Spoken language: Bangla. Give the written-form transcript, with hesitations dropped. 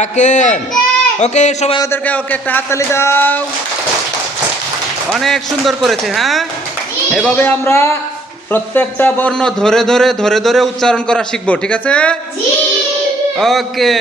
কাকেল। ওকে সবাই ওদেরকে ওকে একটা হাততালি দাও। অনেক সুন্দর করেছে। হ্যাঁ, এভাবে আমরা প্রত্যেকটা বর্ণ ধরে ধরে উচ্চারণ করা শিখবো। ঠিক আছে? ওকে।